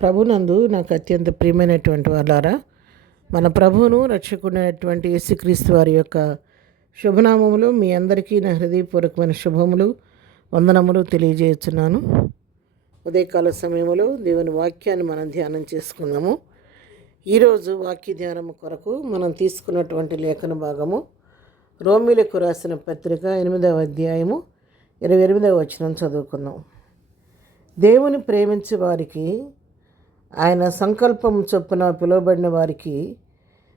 ప్రభునందు నాకు అత్యంత ప్రియమైనటువంటి వాళ్ళారా, మన ప్రభువును రక్షకుడైనటువంటి యేసుక్రీస్తు వారి యొక్క శుభనామములు మీ అందరికీ నా హృదయపూర్వకమైన శుభములు వందనములు తెలియజేస్తున్నాను. ఉదయకాల సమయంలో దేవుని వాక్యాన్ని మనం ధ్యానం చేసుకున్నాము. ఈరోజు వాక్య ధ్యానము కొరకు మనం తీసుకున్నటువంటి లేఖన భాగము రోమీలకు రాసిన పత్రిక 8వ అధ్యాయము 28వ వచనం చదువుకుందాం. దేవుని ప్రేమించే వారికి, ఆయన సంకల్పం చొప్పున పిలువబడిన వారికి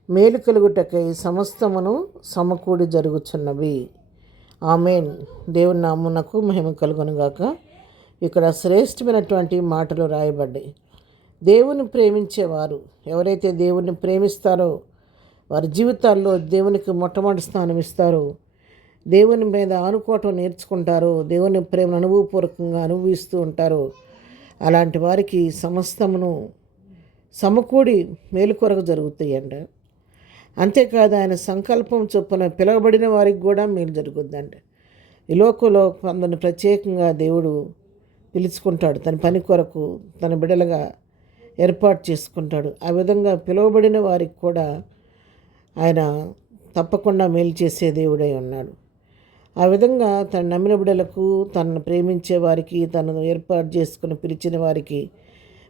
మేలు కలుగుటకై సమస్తమును సమకూడి జరుగుచున్నవి. ఆమేన్. దేవుని నామమునకు మహిమ కలుగునుగాక. ఇక్కడ శ్రేష్టమైనటువంటి మాటలు రాయబడ్డాయి. దేవుని ప్రేమించేవారు ఎవరైతే దేవుని ప్రేమిస్తారో వారి జీవితాల్లో దేవునికి మొట్టమొదటి స్థానం ఇస్తారో, దేవుని మీద ఆనుకోవటం నేర్చుకుంటారో, దేవుని ప్రేమను అనుభవపూర్వకంగా అనుభవిస్తూ ఉంటారో, అలాంటి వారికి సమస్తమును సమకూడి మేలు కొరకు జరుగుతాయంట. అంతేకాదు, ఆయన సంకల్పం చొప్పున పిలువబడిన వారికి కూడా మేలు జరుగుద్దంట. ఈ లోకంలో కొందరిని ప్రత్యేకంగా దేవుడు పిలుచుకుంటాడు, తన పని కొరకు తన బిడ్డలుగా ఏర్పాటు చేసుకుంటాడు. ఆ విధంగా పిలువబడిన వారికి కూడా ఆయన తప్పకుండా మేలు చేసే దేవుడై ఉన్నాడు. ఆ విధంగా తన నమ్మిన బిడ్డలకు, తనను ప్రేమించే వారికి, తనను ఏర్పాటు చేసుకుని పిలిచిన వారికి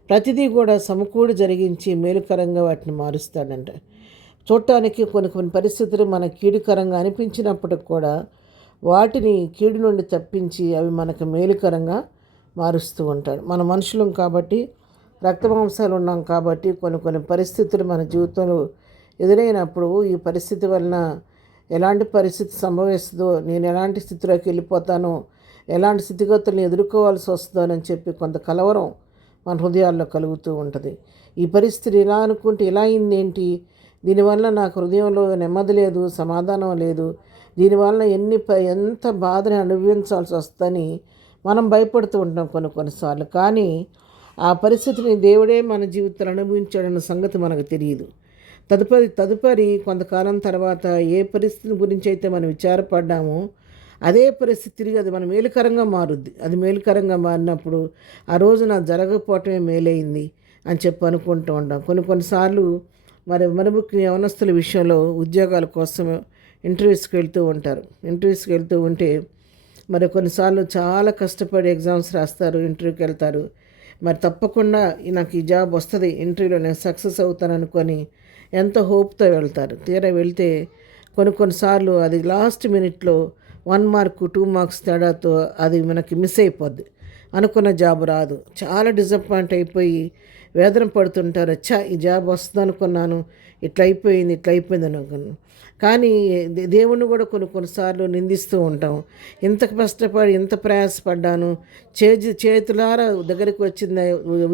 ప్రతిదీ కూడా సమకూడి జరిగించి మేలుకరంగా వాటిని మారుస్తాడంట. చూడటానికి కొన్ని పరిస్థితులు మన కీడుకరంగా అనిపించినప్పటికి కూడా వాటిని కీడు నుండి తప్పించి అవి మనకు మేలుకరంగా మారుస్తూ ఉంటాడు. మన మనుషులం కాబట్టి, రక్తమాంసాలు ఉన్నాం కాబట్టి కొన్ని పరిస్థితులు మన జీవితంలో ఎదురైనప్పుడు ఈ పరిస్థితి వలన ఎలాంటి పరిస్థితి సంభవిస్తుందో, నేను ఎలాంటి స్థితిలోకి వెళ్ళిపోతానో, ఎలాంటి స్థితిగతులను ఎదుర్కోవాల్సి వస్తుందో అని చెప్పి కొంత కలవరం మన హృదయాల్లో కలుగుతూ ఉంటుంది. ఈ పరిస్థితి ఇలా అనుకుంటే ఇలా అయిందేంటి, దీనివల్ల నాకు హృదయంలో నెమ్మది లేదు, సమాధానం లేదు, దీనివల్ల ఎంత బాధని అనుభవించాల్సి వస్తుందని మనం భయపడుతూ ఉంటాం కొన్నిసార్లు. కానీ ఆ పరిస్థితిని దేవుడే మన జీవితంలో అనుభవించాడన్న సంగతి మనకు తెలియదు. తదుపరి కొంతకాలం తర్వాత ఏ పరిస్థితి గురించి అయితే మనం విచారపడ్డామో అదే పరిస్థితి తిరిగి అది మన మేలుకరంగా మారుద్ది. అది మేలుకరంగా మారినప్పుడు ఆ రోజు నాకు జరగకపోవటమే మేలైంది అని చెప్పి అనుకుంటూ ఉంటాం. కొన్నిసార్లు ముఖ్య యవనస్తుల విషయంలో ఉద్యోగాల కోసం ఇంటర్వ్యూస్కి వెళ్తూ ఉంటే కొన్నిసార్లు చాలా కష్టపడి ఎగ్జామ్స్ రాస్తారు, ఇంటర్వ్యూకి వెళ్తారు. తప్పకుండా నాకు ఈ జాబ్ వస్తుంది, ఇంటర్వ్యూలో నేను సక్సెస్ అవుతాను అనుకొని ఎంతో హోప్తో వెళ్తారు. తీరా వెళ్తే కొన్నిసార్లు అది లాస్ట్ మినిట్లో 1 మార్క్ 2 మార్క్స్ తేడాతో అది మనకి మిస్ అయిపోద్ది. అనుకున్న జాబ్ రాదు. చాలా డిసప్పాయింట్ అయిపోయి వేదన పడుతుంటారు. ఈ జాబ్ వస్తుంది అనుకున్నాను, ఇట్లా అయిపోయింది అనుకున్నాను. కానీ దేవుణ్ణి కూడా కొన్నిసార్లు నిందిస్తూ ఉంటాం. ఇంత కష్టపడి ఇంత ప్రయాసపడ్డాను, చేతులారా దగ్గరికి వచ్చిందే,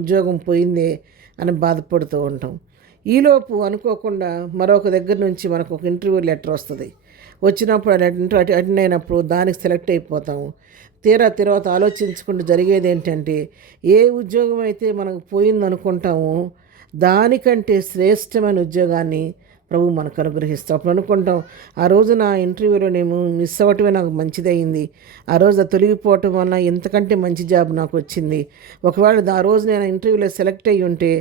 ఉద్యోగం పోయిందే అని బాధపడుతూ ఉంటాం. ఈలోపు అనుకోకుండా మరొక దగ్గర నుంచి మనకు ఒక ఇంటర్వ్యూ లెటర్ వస్తుంది. వచ్చినప్పుడు అటెండ్ అయినప్పుడు దానికి సెలెక్ట్ అయిపోతాము. తర్వాత ఆలోచించుకుంటూ జరిగేది ఏంటంటే, ఏ ఉద్యోగం అయితే మనకు పోయిందనుకుంటామో దానికంటే శ్రేష్టమైన ఉద్యోగాన్ని ప్రభు మనకు అనుగ్రహిస్తాం. అప్పుడు అనుకుంటాం, ఆ రోజు నా ఇంటర్వ్యూలో నేను మిస్ అవ్వటమే నాకు మంచిదయింది, ఆ రోజు తొలగిపోవటం వల్ల ఇంతకంటే మంచి జాబ్ నాకు వచ్చింది. ఒకవేళ ఆ రోజు నేను ఇంటర్వ్యూలో సెలెక్ట్ అయ్యి ఉంటే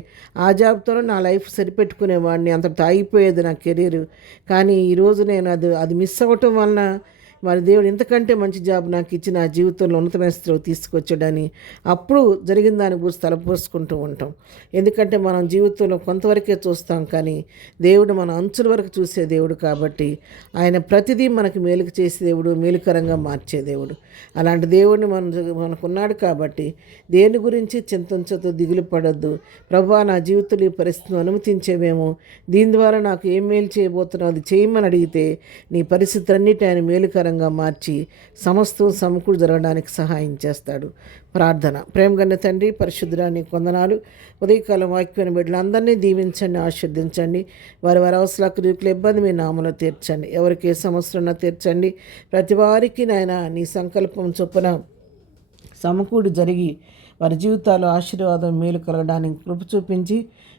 ఆ జాబ్తోనే నా లైఫ్ సరిపెట్టుకునేవాడిని, అంతటితో ఆగిపోయేది నా కెరీర్. కానీ ఈరోజు నేను అది మిస్ అవ్వటం వలన దేవుడు ఇంతకంటే మంచి జాబ్ నాకు ఇచ్చి నా జీవితంలో ఉన్నతమైన స్థితిలో తీసుకొచ్చాడని అప్పుడు జరిగిన దాని గురించి తలపోసుకుంటూ ఉంటాం. ఎందుకంటే మనం జీవితంలో కొంతవరకే చూస్తాం, కానీ దేవుడు మన అంచుల వరకు చూసే దేవుడు కాబట్టి ఆయన ప్రతిదీ మనకు మేలుకు చేసే దేవుడు, మేలుకరంగా మార్చే దేవుడు. అలాంటి దేవుడిని మనకున్నాడు కాబట్టి దేని గురించి చింతించొద్దు, దిగులు పడొద్దు. ప్రభువా, నా జీవితంలో ఈ పరిస్థితిని అనుమతించేవేమో, దీని ద్వారా నాకు ఏం మేలు చేయబోతున్నావు అది చేయమని అడిగితే నీ పరిస్థితులన్నిటి ఆయన మేలుకరంగా మార్చి సమస్తం సమకూడి జరగడానికి సహాయం చేస్తాడు. ప్రార్థన. ప్రేమగన్న తండ్రి, పరిశుద్ధురానికి వందనాలు. ఉదయకాలం వాక్యాన్ని బిడ్డలందరినీ దీవించండి, ఆశీర్వదించండి. వారి అవసరాలకు రీకుల ఇబ్బంది మీ నామలో తీర్చండి. ఎవరికి ఏ సమస్య ఉన్నా తీర్చండి. ప్రతి వారికి నాయన నీ సంకల్పం చొప్పున సమకూడి జరిగి వారి జీవితాలు ఆశీర్వాదం మేలు కలగడానికి కృప చూపించి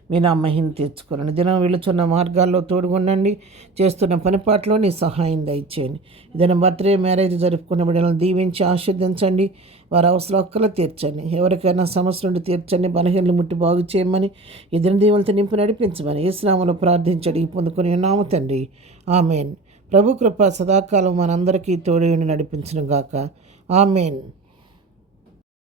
మీ నా మహిమ తెచ్చుకోనండి. దినం వెళుచున్న మార్గాల్లో తోడుగుండండి. చేస్తున్న పనిపాట్లో నీ సహాయం దయచేయండి. దినం బర్త్డే మ్యారేజ్ జరుపుకున్న బిడ్డలను దీవించి ఆశీర్వదించండి. వారి అవసరం ఒక్కలా తీర్చండి. ఎవరికైనా సమస్య నుండి తీర్చండి. బలహీనలు ముట్టి బాగు చేయమని, ఎదురు దీవులతో నింపి నడిపించమని యేసునామములో ప్రార్థించడి పొందుకొని ఉన్నాము తండ్రి. ఆమెన్. ప్రభు కృప సదాకాలం మనందరికీ తోడై ఉండి నడిపించును గాక. ఆమెన్.